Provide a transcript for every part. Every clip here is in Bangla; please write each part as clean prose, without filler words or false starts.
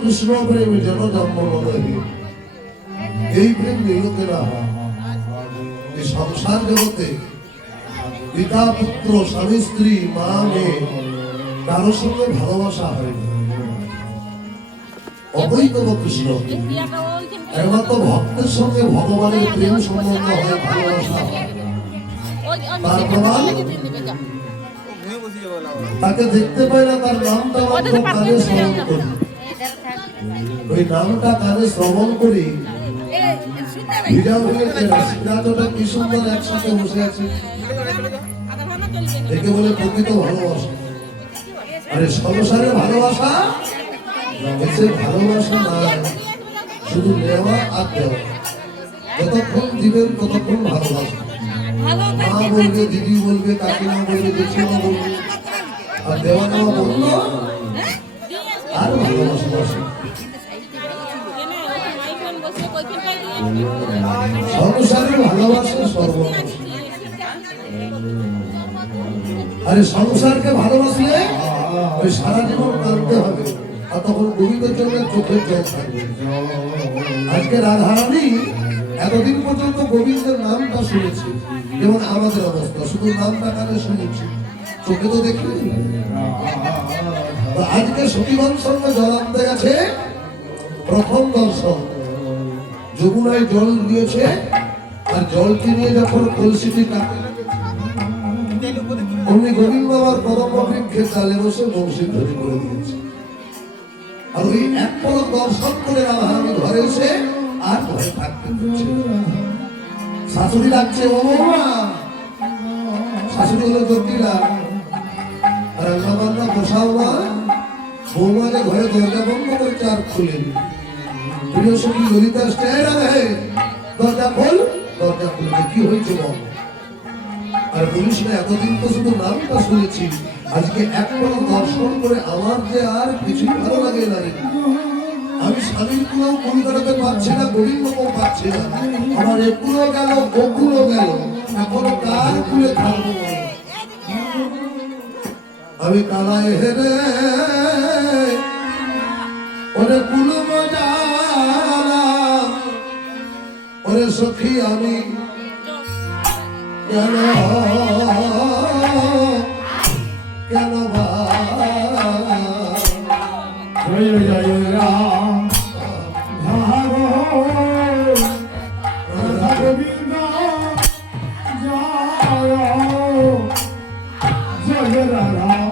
কৃষ্ণ প্রেমী যেন জন্ম এই প্রেম লোকেরা এই সংসার জগতে পিতা পুত্র স্বামী স্ত্রী মা মেয়ে কারোর সঙ্গে ভালোবাসা হয় না। অবৈতব কৃষ্ণ একমাত্র ভক্তের সঙ্গে ভগবানের প্রেম সম্বন্ধ হয়, ভালোবাসা হয়। তার প্রমাণ তাকে দেখতে পাই না, তার নামটা কানে শ্রবণ করি, ওই নামটা কানে শ্রবণ করি। কি সুন্দর একসাথে বসে আছে, একে বলে প্রকৃত ভালোবাসা। আরে সংসারে ভালোবাসা ভালোবাসা না, শুধু নেওয়া আর দেওয়া। যতক্ষণ দিবেন ততক্ষণ ভালোবাসা। মা বলবে, দিদি বলবে, কাকিমা বলবে, জেঠিমা বলবে, আর দেওয়া নেওয়া বলল আর ভালোবাসা বসে। সংসারে ভালোবাসা সর্বনাশ। আরে সংসারকে ভালোবাসলে ওই সারা জীবন কাঁদতে হবে, আর তখন গোবিন্দের জন্য চোখের জল থাকবে। আজকে রাধারানী এতদিন পর্যন্ত গোবিন্দের নামটা শুনেছি, যেমন আমাদের অবস্থা, শুধু নামটা কানে শুনেছি, চোখে তো দেখি। আজকে সতীবান সঙ্গে জল আনতে গেছে, প্রথম দর্শন যমুনায় জল দিয়েছে, আর জলকে নিয়ে যখন কলসিটি কাটে অমনি গোবিন্দ বাবার পরম বৃক্ষে চালে বসে বংশী ধ্বনি করে দিয়েছে। আর ওই এক পলক দর্শন করে রাধারানী ঘরে এসে আর ঘরে থাকতে দিচ্ছে। শাশুড়ি ডাকছে, ও বৌমা। শাশুড়ি হলো জটিলা, রান্না বান্না বসাও না। বৌমা যে ঘরে দরজা বন্ধ করছে আর খুলেনি। প্রিয় সখী ললিতা আসছে, দরজা খোল, দরজা খুলবে, কি হয়েছে বল। আর বলিস না, এতদিন তো শুধু নামটা শুনেছি, আজকে এক পলক দর্শন করে আমার যে আর কিছু ভালো লাগে না। আমি স্বামীর কুলো কুল করাতে পারছি না, গোবিন্দকেও পাচ্ছি না। আমার একুলো গেল, গোকুলো গেল, এখন কার কুলে থাকবো? আমি কালায় হেরে ওরে কুলো মজালা, ওরে সখী আমি কেন কেন জয় জয় রাম গোবিন্দ জয় জয় রাম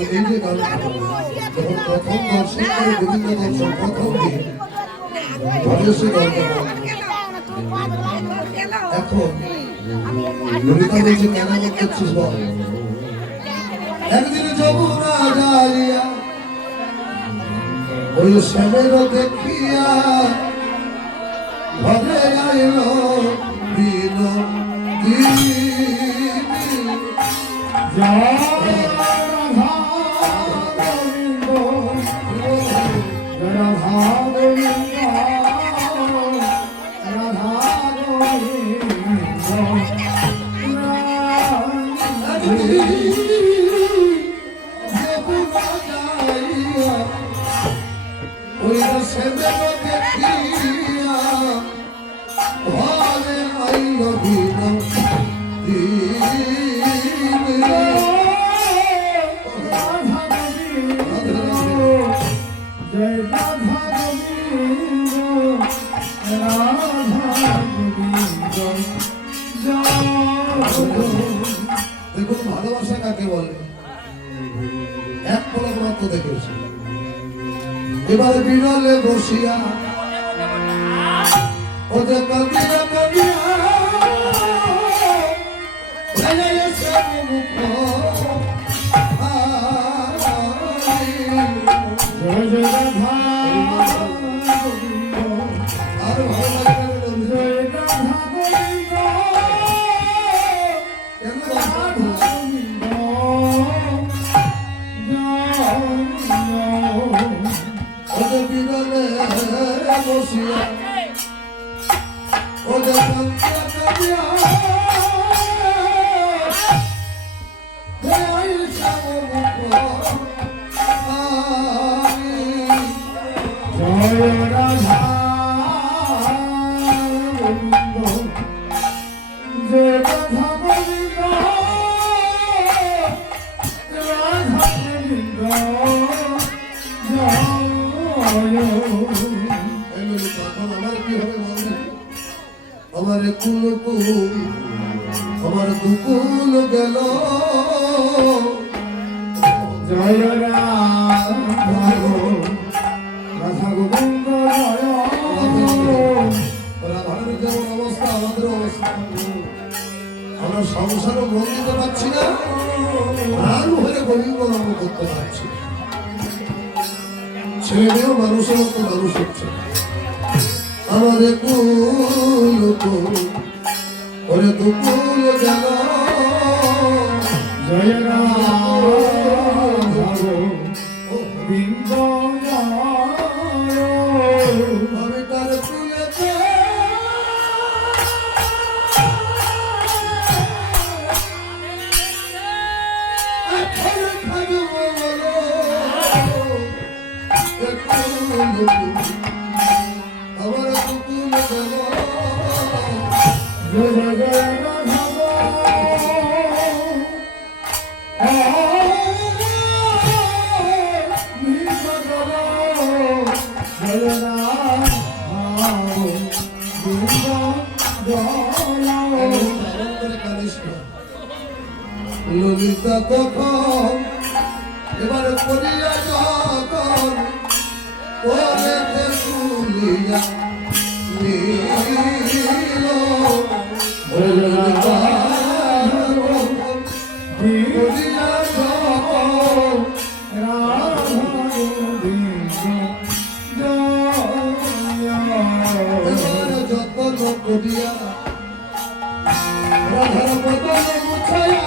এই যে গান যখন প্রথম দর্শন করে গোবিন্দ দর্শন প্রথম দিন ধনেশে গল্প এখন ললিতা বলছে কেন করছিস বল? একদিন যমুনা যাইয়া ওই শ্যামের দেখিয়া ঘরে আইল বিনোদিনী দেখুন ভালোবাসা কাকে বলে? এক পলক মাত্র দেখেছি। এবার বিরলে বসিয়া ও যে কাঁদিয়া কাঁদিয়া আর ভালো লাগে বসিয়া ও যখন কাঁদিয়া জয় রাধা যে রাধা গোবিন্দ রাধা গোবিন্দ জয় আমার কুল কুল আমার দুকুল গেল জয় রাধা গোবিন্দ রাধার যেমন অবস্থা আমাদের অবস্থা আমরা সংসারও মন দিতে পারছি না আর হয়ে গোবিন্দ নাম করতে পারছি না। ছেলে মেয়েও মানুষের মতো মানুষ হচ্ছে আমার কুল কুল ওরে দুকুল গেল জয় রাধা গোবিন্দ আমি তার কুলেতে এখন থাকবো বলো আমার দুকুল গেল জয় জয় রাধা ললিতা তখন এবারে করিয়া যখন ওরেতে তুলিয়া নীল ললিতা করিয়া যখন এবারে যতন করিয়া রাধার বদন মুছায়া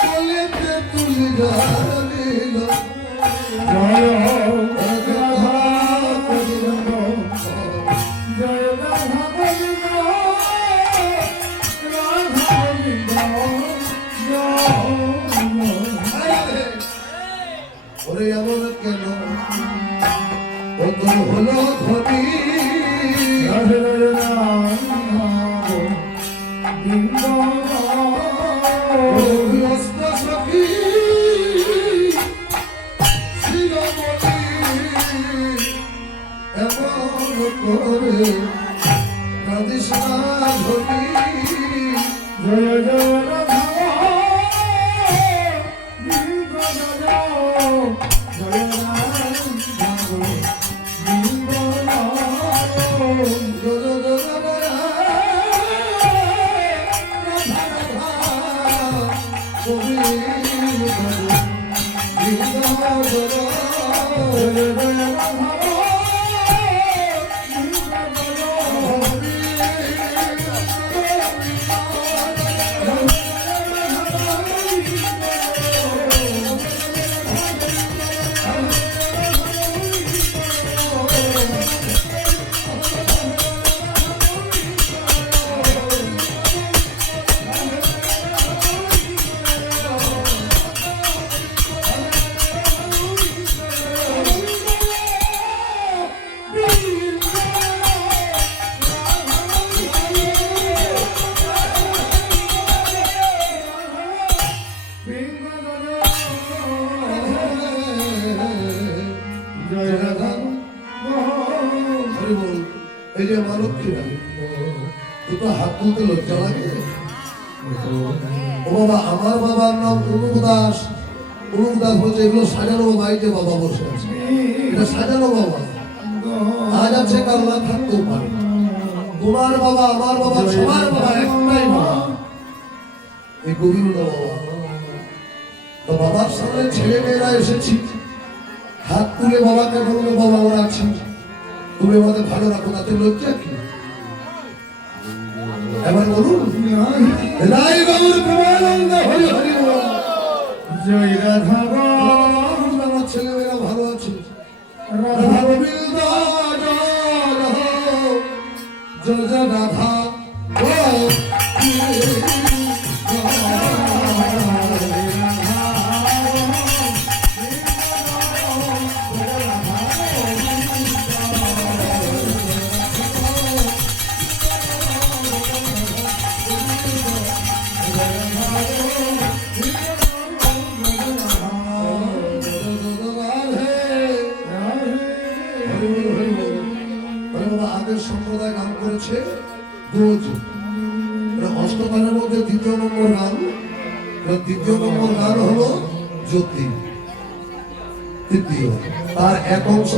কলেতে তুলিয়া নীল ওরে এমন কেন কত হলো ধনী গৃহস্থ সখী শিরোমণি এমন করে কাঁদিস না ধনী জয় জয় রাধা জয় এই যে আমার লক্ষ্মীরা দুটো হাত তুলতে লজ্জা লাগে ও বাবা আমার বাবার নাম অনুপ দাস বলছে এগুলো সাজানো বাবা এই যে বাবা বসে আছে এটা সাজানো বাবা আজ আছে কাল না থাকতেও পারে তোমার বাবা আমার বাবা সবার বাবা একটাই বাবা এই গোবিন্দ বাবা তো বাবার সামনে ছেলে মেয়েরা এসেছি হাত তুলে বাবাকে বললো বাবা আমরা আছি তুমি আমাদের ভালো রাখো তাতে লজ্জা কি এবার বলুন রাই গৌর প্রেমানন্দ হরি হরি বল জয় রাধা আমার ছেলেমেয়েরা ভালো আছে রাধা গোবিন্দ জয় জয় রাধা বাবা আগের সম্প্রদায় গান করেছে গোজ। এটা অষ্টগানের মধ্যে দ্বিতীয় নম্বর গান। এটা দ্বিতীয় নম্বর গান হলো জ্যোতি। তৃতীয় তার এক অংশ